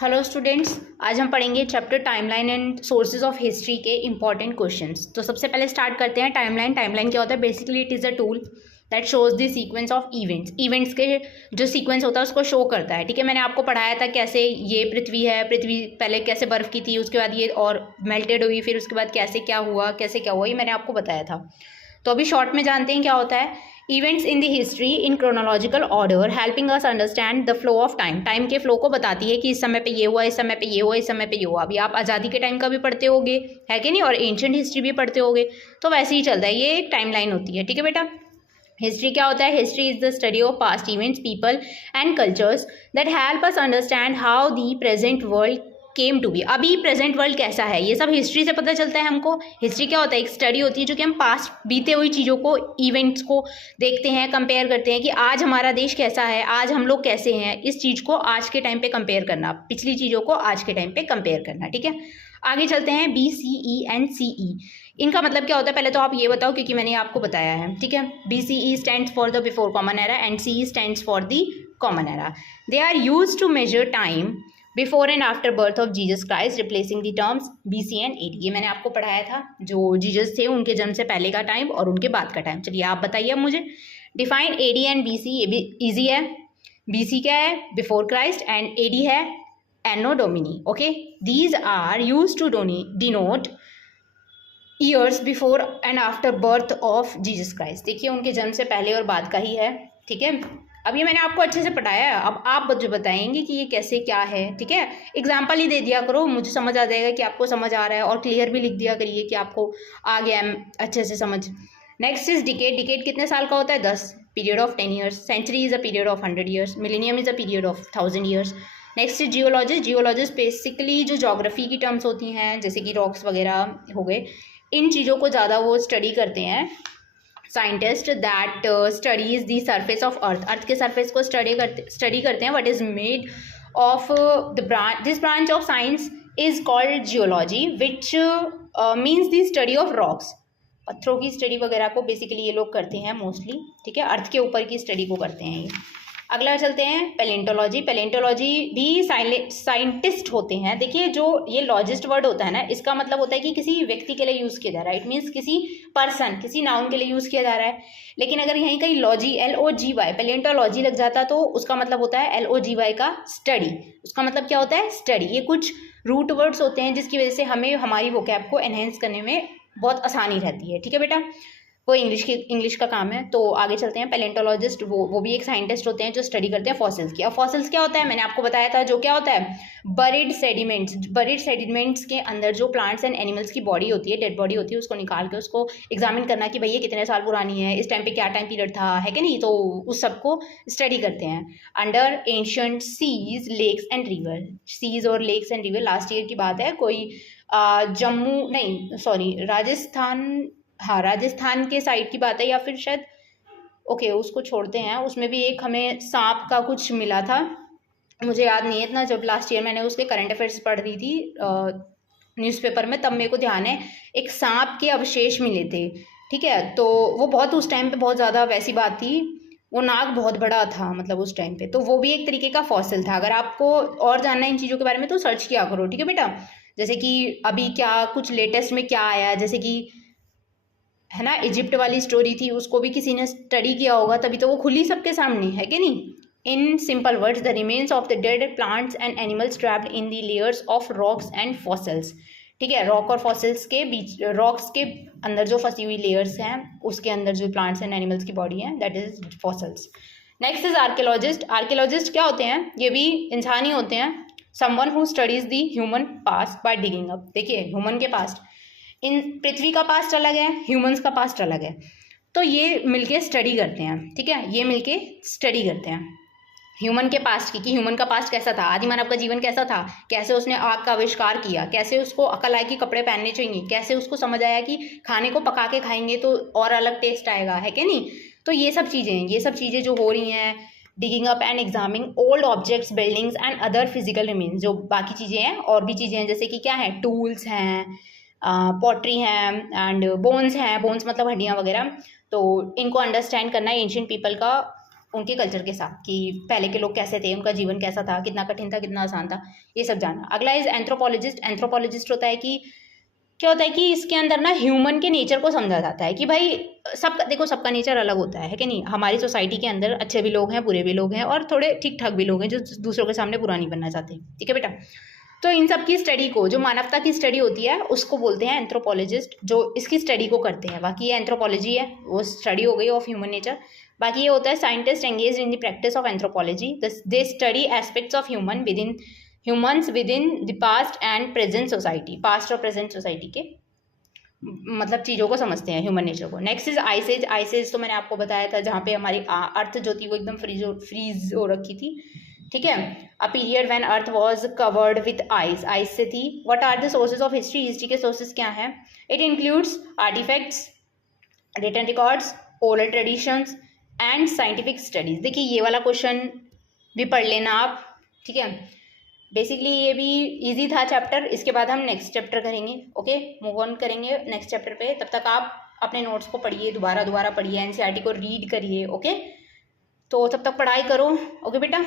Hello students, आज हम पढ़ेंगे chapter timeline and sources of history के इंपॉर्टेंट क्वेश्चंस। तो सबसे पहले स्टार्ट करते हैं टाइमलाइन। टाइमलाइन क्या होता है? Basically it is a tool that shows the sequence of events के जो सीक्वेंस होता है उसको शो करता है। ठीक है, मैंने आपको पढ़ाया था कैसे ये पृथ्वी है, पृथ्वी पहले कैसे बर्फ़ की थी, उसके बाद ये और मेल्टेड हुई, फिर उसके बाद कैसे क्या हुआ ये मैंने आपको बताया था। तो अभी शॉर्ट में जानते हैं क्या होता है। Events in the history in chronological order helping us understand the flow of time. Time के फ्लो को बताती है कि इस समय पे ये हुआ, इस समय पे ये हुआ, इस समय पे ये हुआ। अभी आप आज़ादी के टाइम का भी पढ़ते होगे, है कि नहीं, और एंशिएंट हिस्ट्री भी पढ़ते होगे, तो वैसे ही चलता है। ये एक टाइम लाइन होती है। ठीक है बेटा। हिस्ट्री क्या होता है? History is the study of past events, people and cultures that help us understand how the present world came to be. अभी प्रेजेंट वर्ल्ड कैसा है, ये सब हिस्ट्री से पता चलता है हमको। हिस्ट्री क्या होता है? एक स्टडी होती है जो कि हम पास्ट बीते हुई चीज़ों को, इवेंट्स को देखते हैं, कंपेयर करते हैं कि आज हमारा देश कैसा है, आज हम लोग कैसे हैं। इस चीज़ को आज के टाइम पे कंपेयर करना, पिछली चीज़ों को आज के टाइम पे कंपेयर करना। ठीक है, आगे चलते हैं। BCE एंड CE, इनका मतलब क्या होता है पहले तो आप ये बताओ, क्योंकि मैंने आपको बताया है। ठीक है, BCE stands for the before common era and CE stands for the common era. They are used to measure time before and after birth of Jesus Christ, replacing the terms BC and AD। ये मैंने आपको पढ़ाया था, जो Jesus थे उनके जन्म से पहले का टाइम और उनके बाद का टाइम। चलिए आप बताइए अब मुझे। डिफाइन AD एंड BC, ये भी ईजी है। BC क्या है? बिफोर क्राइस्ट, एंड AD है anno Domini. Okay, these are use to denote years before and after birth of Jesus Christ. देखिए उनके जन्म से पहले और बाद का ही है। ठीक है, अब ये मैंने आपको अच्छे से पढ़ाया है, अब आप मुझे बताएंगे कि ये कैसे क्या है। ठीक है, एग्जाम्पल ही दे दिया करो, मुझे समझ आ जाएगा कि आपको समझ आ रहा है, और क्लियर भी लिख दिया करिए कि आपको आ गया अच्छे से समझ। Next is decade. डिकेड कितने साल का होता है? 10। Period of 10 years. Century is a period of 100 years. Millennium is a period of 1000 years. Next is geologist. Geologist basically जो ज्योग्राफी की टर्म्स होती हैं, जैसे कि रॉक्स वगैरह हो गए, इन चीज़ों को ज़्यादा वो स्टडी करते हैं scientist, that studies the surface of earth. Earth के सरफेस को स्टडी करते हैं। What is made of the branch, this branch of science is called geology, which means the study of rocks. पत्थरों की स्टडी वगैरह को बेसिकली ये लोग करते हैं मोस्टली। ठीक है, अर्थ के ऊपर की स्टडी को करते हैं ये। अगला चलते हैं पैलेंटोलॉजी। पैलेंटोलॉजी भी साइंटिस्ट होते हैं। देखिए जो ये लॉजिस्ट वर्ड होता है ना, इसका मतलब होता है कि किसी व्यक्ति के लिए यूज़ किया जा रहा है। इट मीन्स किसी पर्सन, किसी नाउन के लिए यूज़ किया जा रहा है। लेकिन अगर यहीं कहीं लॉजी LOGY पैलेंटोलॉजी लग जाता तो उसका मतलब होता है LOGY का स्टडी। उसका मतलब क्या होता है? स्टडी। ये कुछ रूट वर्ड्स होते हैं जिसकी वजह से हमें हमारी वोकैब को एनहेंस करने में बहुत आसानी रहती है। ठीक है बेटा, वो इंग्लिश का काम है। तो आगे चलते हैं। पैलेंटोलॉजिस्ट वो भी एक साइंटिस्ट होते हैं जो स्टडी करते हैं फॉसिल्स की। अब फॉसिल्स क्या होता है? मैंने आपको बताया था, जो क्या होता है, बरीड सेडिमेंट्स के अंदर जो प्लांट्स एंड एनिमल्स की बॉडी होती है, डेड बॉडी होती है, उसको निकाल के उसको एग्जामिन करना कि भाई ये कितने साल पुरानी है, इस टाइम पे क्या टाइम पीरियड था, है कि नहीं। तो उस सबको स्टडी करते हैं under ancient seas, lakes and river. Seas और lakes and river last year की बात है, कोई जम्मू नहीं सॉरी राजस्थान, हाँ राजस्थान के साइड की बात है, या फिर शायद ओके उसको छोड़ते हैं। उसमें भी एक हमें सांप का कुछ मिला था, मुझे याद नहीं है इतना। जब लास्ट ईयर मैंने उसके करंट अफेयर्स पढ़ रही थी न्यूज़पेपर में, तब मेरे को ध्यान है एक सांप के अवशेष मिले थे। ठीक है, तो वो बहुत उस टाइम पे बहुत ज़्यादा वैसी बात थी, वो नाग बहुत बड़ा था मतलब उस टाइम पे, तो वो भी एक तरीके का फॉसिल था। अगर आपको और जानना है इन चीज़ों के बारे में तो सर्च किया करो। ठीक है बेटा, जैसे कि अभी क्या कुछ लेटेस्ट में क्या आया, जैसे कि है ना इजिप्ट वाली स्टोरी थी, उसको भी किसी ने स्टडी किया होगा, तभी तो वो खुली सबके सामने, है कि नहीं। In simple words, the remains of the dead plants and animals trapped in the layers of rocks and fossils. ठीक है, रॉक और फॉसिल्स के बीच, रॉक्स के अंदर जो फंसी हुई लेयर्स हैं, उसके अंदर जो प्लांट्स एंड एनिमल्स की बॉडी है, that is fossils. Next is archaeologist. Archaeologist क्या होते हैं? ये भी इंसान ही होते हैं। Someone who studies the human past by digging up. देखिए ह्यूमन के पास्ट, इन पृथ्वी का पास्ट अलग है, ह्यूमंस का पास्ट अलग है, तो ये मिलके स्टडी करते हैं। ठीक है, ये मिलके स्टडी करते हैं ह्यूमन के पास्ट की, कि ह्यूमन का पास्ट कैसा था, आदि मानव का जीवन कैसा था, कैसे उसने आग का आविष्कार किया, कैसे उसको अकल आई कि कपड़े पहनने चाहिए, कैसे उसको समझ आया कि खाने को पका के खाएंगे तो और अलग टेस्ट आएगा, है कि नहीं। तो ये सब चीज़ें जो हो रही हैं, digging up and examining old objects, buildings and other physical remains, जो बाकी चीज़ें हैं और भी चीज़ें हैं, जैसे कि क्या है, टूल्स हैं, पॉटरी हैं एंड बोन्स हैं। बोन्स मतलब हड्डियाँ वगैरह। तो इनको अंडरस्टैंड करना एंशिएंट पीपल का उनके कल्चर के साथ कि पहले के लोग कैसे थे, उनका जीवन कैसा था, कितना कठिन था, कितना आसान था, ये सब जानना। अगला इज एंथ्रोपोलॉजिस्ट। एंथ्रोपोलॉजिस्ट होता है कि क्या होता है कि इसके अंदर ना ह्यूमन के नेचर को समझा जाता है कि भाई सबका, देखो सबका नेचर अलग होता है कि नहीं। हमारी सोसाइटी के अंदर अच्छे भी लोग हैं, बुरे भी लोग हैं, और थोड़े ठीक ठाक भी लोग हैं जो दूसरों के सामने बुरा नहीं बनना चाहते, ठीक है बेटा। तो इन सब की स्टडी को, जो मानवता की स्टडी होती है उसको बोलते हैं एंथ्रोपोलॉजिस्ट, जो इसकी स्टडी को करते हैं। बाकी ये एंथ्रोपोलॉजी है, वो स्टडी हो गई ऑफ ह्यूमन नेचर। बाकी ये होता है scientist engage in the practice of anthropology, they study aspects of humans with in the past and present society. Past और प्रेजेंट सोसाइटी के मतलब चीज़ों को समझते हैं, ह्यूमन नेचर को। Next is ice age. Ice age तो मैंने आपको बताया था जहाँ पे हमारी अर्थ जो थी वो एकदम फ्रीज हो रखी थी, ठीक है। A period when earth was covered with ice, ice से थी। What are the sources of history, history के सोर्सेज क्या हैं? It includes artifacts, written records, oral traditions and scientific studies. देखिए ये वाला क्वेश्चन भी पढ़ लेना आप, ठीक है। बेसिकली ये भी इजी था चैप्टर। इसके बाद हम नेक्स्ट चैप्टर करेंगे, ओके, मूव ऑन करेंगे नेक्स्ट चैप्टर पे। तब तक आप अपने नोट्स को पढ़िए, दोबारा पढ़िए, एनसीईआरटी को रीड करिए, ओके। तो तब तक पढ़ाई करो, ओके बेटा।